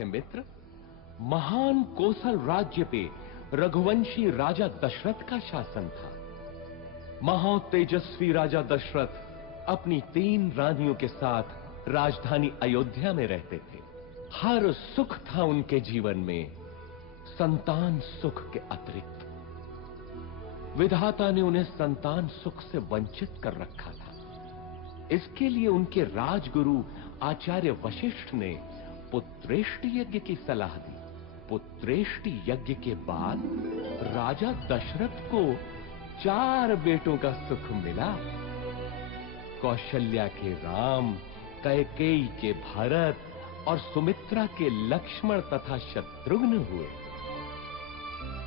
है मित्र, महान कोसल राज्य पे रघुवंशी राजा दशरथ का शासन था। महातेजस्वी राजा दशरथ अपनी 3 रानियों के साथ राजधानी अयोध्या में रहते थे। हर सुख था उनके जीवन में, संतान सुख के अतिरिक्त। विधाता ने उन्हें संतान सुख से वंचित कर रखा था। इसके लिए उनके राजगुरु आचार्य वशिष्ठ ने पुत्रेष्टि यज्ञ की सलाह दी। पुत्रेष्टि यज्ञ के बाद राजा दशरथ को 4 बेटों का सुख मिला। कौशल्या के राम, कैकेयी के भरत और सुमित्रा के लक्ष्मण तथा शत्रुघ्न हुए।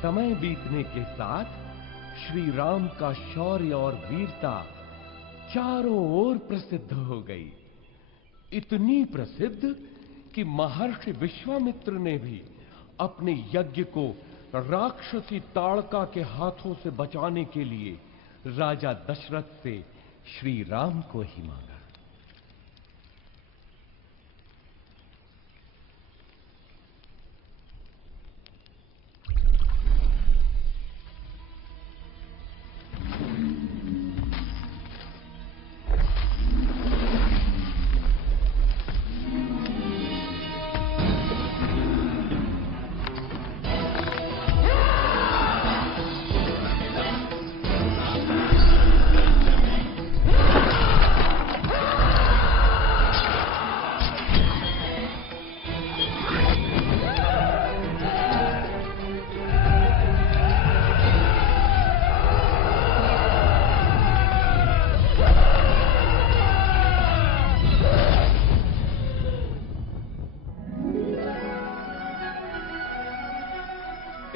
समय बीतने के साथ श्री राम का शौर्य और वीरता चारों ओर प्रसिद्ध हो गई। इतनी प्रसिद्ध कि महर्षि विश्वामित्र ने भी अपने यज्ञ को राक्षसी ताड़का के हाथों से बचाने के लिए राजा दशरथ से श्री राम को ही मांगा।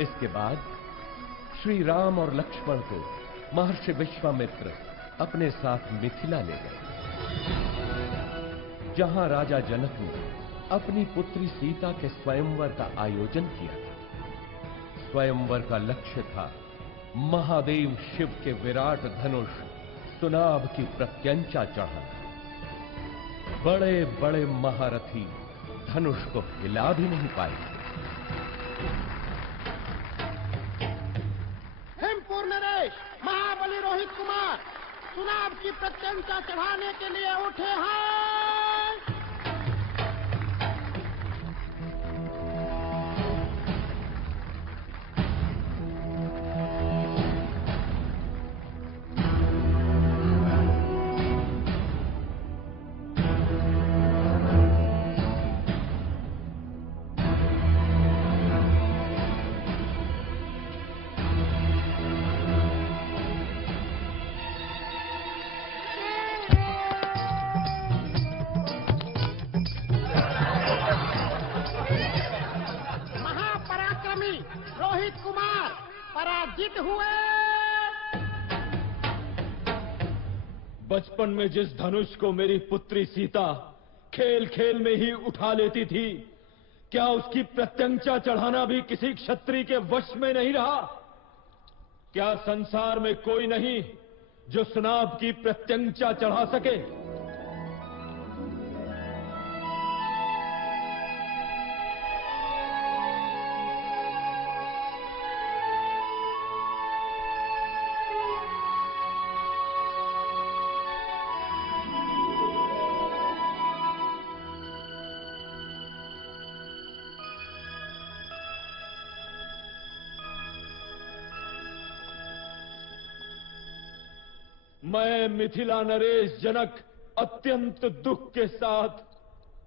इसके बाद श्री राम और लक्ष्मण को महर्षि विश्वामित्र अपने साथ मिथिला ले गए, जहां राजा जनक ने अपनी पुत्री सीता के स्वयंवर का आयोजन किया था। स्वयंवर का लक्ष्य था महादेव शिव के विराट धनुष सुनाभ की प्रत्यंचा चढ़ाना। बड़े बड़े महारथी धनुष को हिला भी नहीं पाए। महाबली रोहित कुमार सुनाभ की प्रत्यंचा चढ़ाने के लिए उठे हैं। रोहित कुमार पराजित हुए। बचपन में जिस धनुष को मेरी पुत्री सीता खेल खेल में ही उठा लेती थी, क्या उसकी प्रत्यंचा चढ़ाना भी किसी क्षत्रिय के वश में नहीं रहा? क्या संसार में कोई नहीं जो सुनाभ की प्रत्यंचा चढ़ा सके? मैं मिथिला नरेश जनक अत्यंत दुख के साथ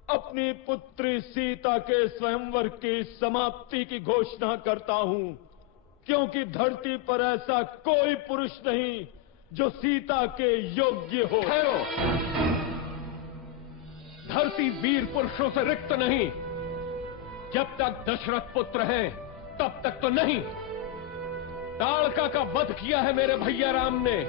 अपनी पुत्री सीता के स्वयंवर की समाप्ति की घोषणा करता हूं, क्योंकि धरती पर ऐसा कोई पुरुष नहीं जो सीता के योग्य हो। धरती वीर पुरुषों से रिक्त नहीं। जब तक दशरथ पुत्र है तब तक तो नहीं। ताड़का का वध किया है मेरे भैया राम ने।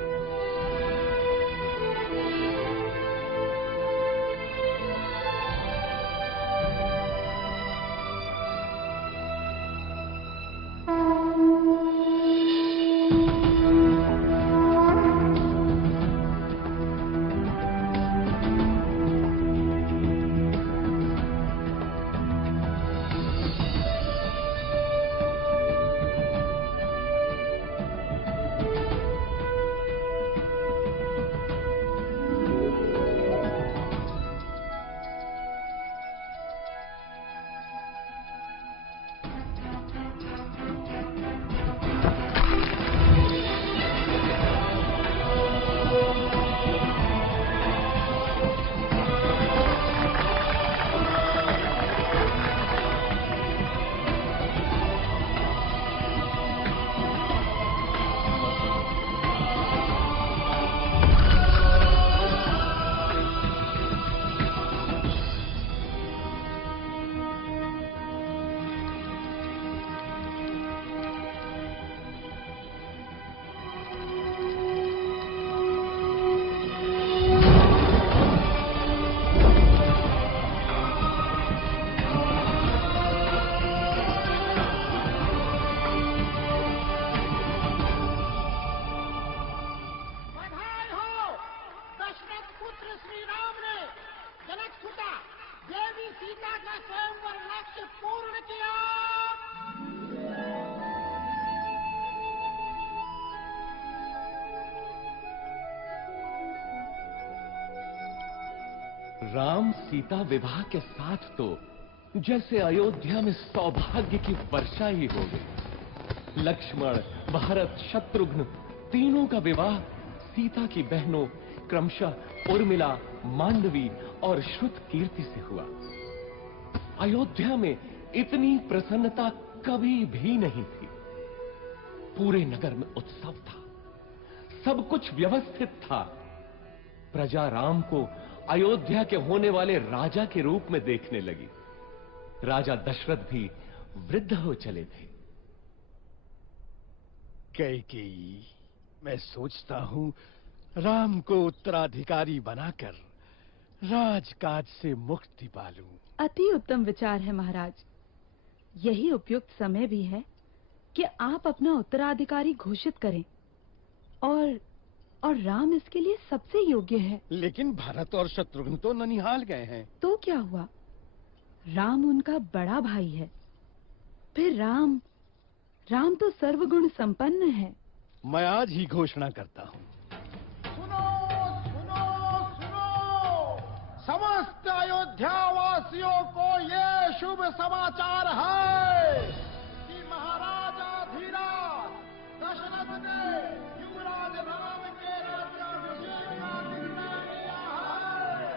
राम सीता विवाह के साथ तो जैसे अयोध्या में सौभाग्य की वर्षा ही हो गई। लक्ष्मण, भरत, शत्रुघ्न तीनों का विवाह सीता की बहनों क्रमशः उर्मिला, मांडवी और श्रुतकीर्ति से हुआ। अयोध्या में इतनी प्रसन्नता कभी भी नहीं थी। पूरे नगर में उत्सव था, सब कुछ व्यवस्थित था। प्रजा राम को अयोध्या के होने वाले राजा के रूप में देखने लगी। राजा दशरथ भी वृद्ध हो चले थे। कैकेयी, मैं सोचता हूं राम को उत्तराधिकारी बनाकर राजकाज से मुक्ति पालूं। अति उत्तम विचार है महाराज। यही उपयुक्त समय भी है कि आप अपना उत्तराधिकारी घोषित करें और राम इसके लिए सबसे योग्य है। लेकिन भरत और शत्रुघ्न तो ननिहाल गए हैं। तो क्या हुआ? राम उनका बड़ा भाई है। फिर राम तो सर्वगुण संपन्न है। मैं आज ही घोषणा करता हूँ। सुनो सुनो सुनो, समस्त अयोध्या वासियों को ये शुभ समाचार है कि महाराजा धीराज दशरथ ने युवराज राम के राज्याभिषेक का निर्णय लिया है।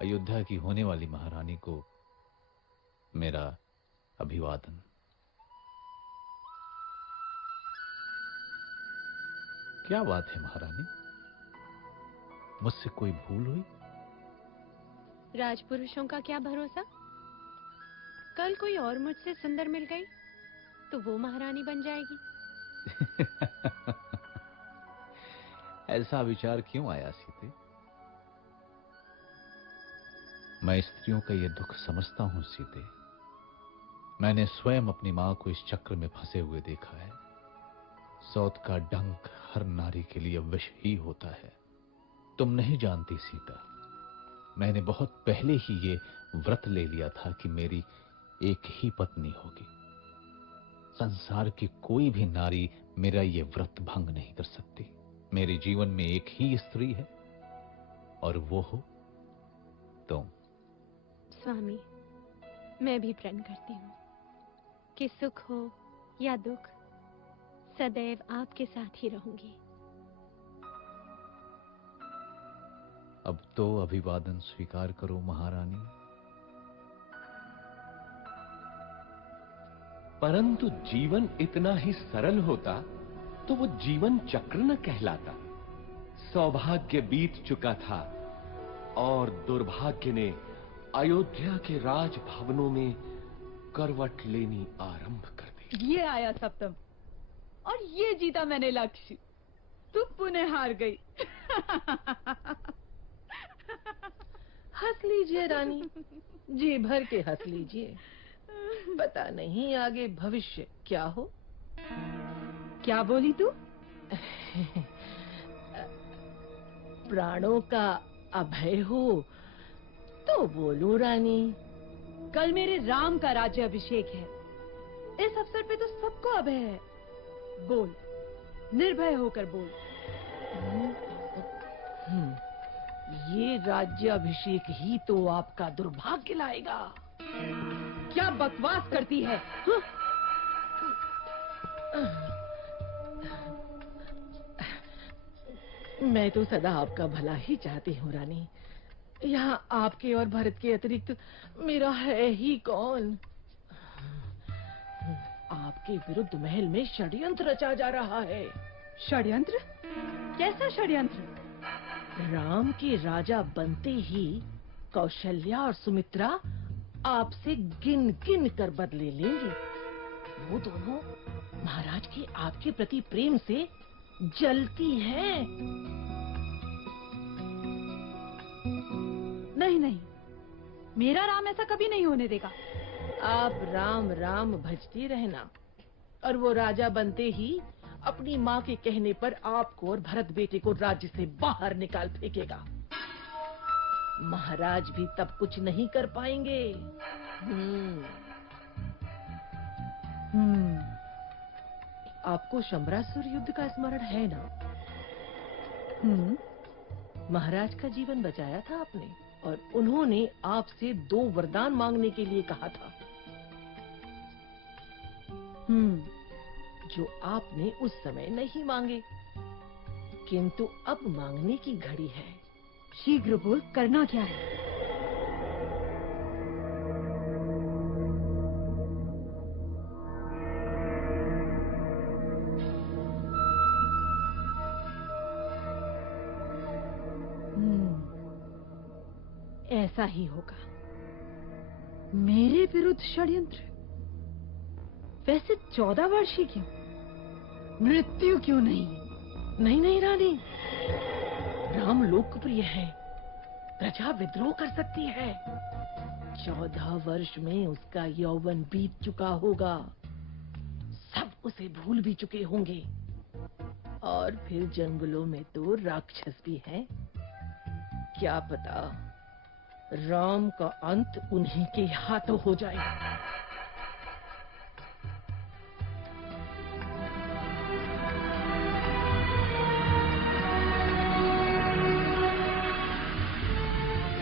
अयोध्या की होने वाली महारानी को मेरा अभिवादन। क्या बात है महारानी, मुझसे कोई भूल हुई? राजपुरुषों का क्या भरोसा, कल कोई और मुझसे सुंदर मिल गई तो वो महारानी बन जाएगी। ऐसा विचार क्यों आया सीते? मैं स्त्रियों का यह दुख समझता हूं सीते। मैंने स्वयं अपनी मां को इस चक्र में फंसे हुए देखा है। सौत का डंक हर नारी के लिए विष ही होता है। तुम नहीं जानती सीता, मैंने बहुत पहले ही ये व्रत ले लिया था कि मेरी एक ही पत्नी होगी। संसार की कोई भी नारी मेरा ये व्रत भंग नहीं कर सकती। मेरे जीवन में एक ही स्त्री है और वो हो तुम। स्वामी, मैं भी प्रण करती हूँ कि सुख हो या दुख सदैव आपके साथ ही रहूंगी। अब तो अभिवादन स्वीकार करो महारानी। परंतु जीवन इतना ही सरल होता तो वो जीवन चक्र न कहलाता। सौभाग्य बीत चुका था और दुर्भाग्य ने अयोध्या के राजभवनों में करवट लेनी आरंभ कर दी। ये आया सप्तम और ये जीता मैंने लक्ष्य। तुम पुनः हार गई। हंस लीजिए रानी, जी भर के हंस लीजिए। पता नहीं आगे भविष्य क्या हो। क्या बोली तू? प्राणों का अभय हो तो बोलूं रानी। कल मेरे राम का राज्य अभिषेक है। इस अवसर पे तो सबको अभय है। बोल, निर्भय होकर बोल। ये राज्य अभिषेक ही तो आपका दुर्भाग्य लाएगा। क्या बकवास करती है? मैं तो सदा आपका भला ही चाहती हूँ रानी। यहाँ आपके और भरत के अतिरिक्त मेरा है ही कौन। आपके विरुद्ध महल में षड्यंत्र रचा जा रहा है। षड्यंत्र? कैसा षड्यंत्र? राम के राजा बनते ही कौशल्या और सुमित्रा आपसे गिन गिन कर बदले लेंगे। वो दोनों महाराज के आपके प्रति प्रेम से जलती हैं। नहीं नहीं, मेरा राम ऐसा कभी नहीं होने देगा। आप राम राम भजती रहना और वो राजा बनते ही अपनी माँ के कहने पर आपको और भरत बेटे को राज्य से बाहर निकाल फेंकेगा। महाराज भी तब कुछ नहीं कर पाएंगे। आपको शंबरासुर युद्ध का स्मरण है ना? महाराज का जीवन बचाया था आपने, और उन्होंने आपसे 2 वरदान मांगने के लिए कहा था, जो आपने उस समय नहीं मांगे, किंतु अब मांगने की घड़ी है। शीघ्र बोल, करना क्या है? ऐसा ही होगा। मेरे विरुद्ध षड्यंत्र? वैसे 14 वर्ष ही क्यों? मृत्यु क्यों नहीं? नहीं नहीं रानी, राम लोकप्रिय है, प्रजा विद्रोह कर सकती है। 14 वर्ष में उसका यौवन बीत चुका होगा, सब उसे भूल भी चुके होंगे, और फिर जंगलों में तो राक्षस भी हैं। क्या पता राम का अंत उन्हीं के हाथों हो जाए।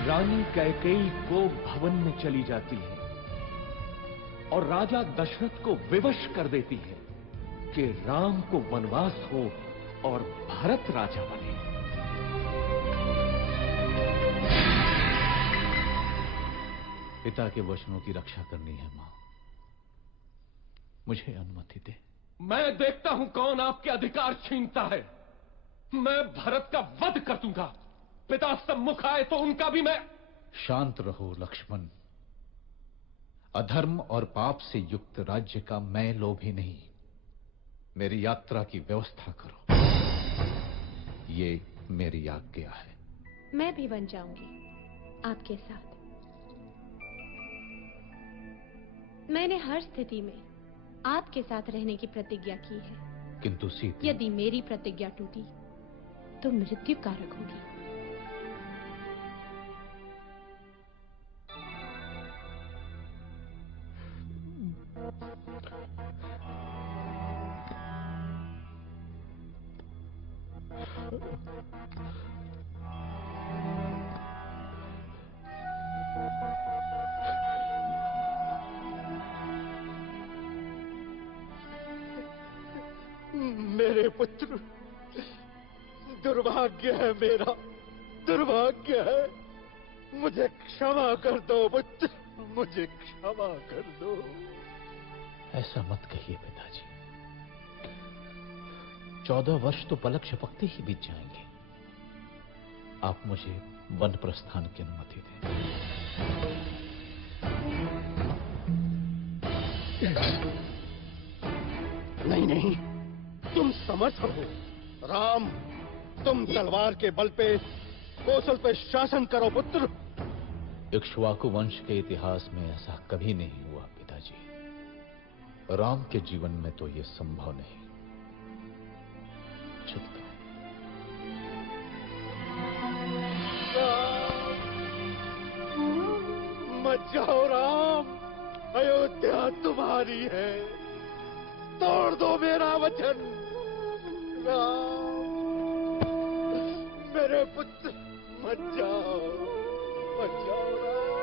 रानी कैकेयी को भवन में चली जाती है और राजा दशरथ को विवश कर देती है कि राम को वनवास हो और भरत राजा बने। पिता के वचनों की रक्षा करनी है मां, मुझे अनुमति दे। मैं देखता हूं कौन आपके अधिकार छीनता है। मैं भरत का वध कर दूंगा। पिता सम्मुख आए तो उनका भी मैं। शांत रहो लक्ष्मण। अधर्म और पाप से युक्त राज्य का मैं लोभी नहीं। मेरी यात्रा की व्यवस्था करो, ये मेरी आज्ञा है। मैं भी बन जाऊंगी आपके साथ। मैंने हर स्थिति में आपके साथ रहने की प्रतिज्ञा की है, किंतु सीता, यदि मेरी प्रतिज्ञा टूटी तो मृत्यु कारक होगी। मेरे पुत्र, दुर्भाग्य है मेरा, दुर्भाग्य है। मुझे क्षमा कर दो पुत्र, मुझे क्षमा कर दो। ऐसा मत कहिए पिताजी। 14 वर्ष तो पलक झपकते ही बीत जाएंगे। आप मुझे वन प्रस्थान की अनुमति दें। नहीं नहीं, तुम समर्थ हो। राम, तुम तलवार के बल पे कौशल पे शासन करो पुत्र। इक्ष्वाकु वंश के इतिहास में ऐसा कभी नहीं हुआ पिताजी। राम के जीवन में तो यह संभव नहीं। चुप मत जाओ राम, अयोध्या तुम्हारी है। तोड़ दो मेरा वचन। राम, मेरे पुत्र, मत जाओ, मत जाओ राम।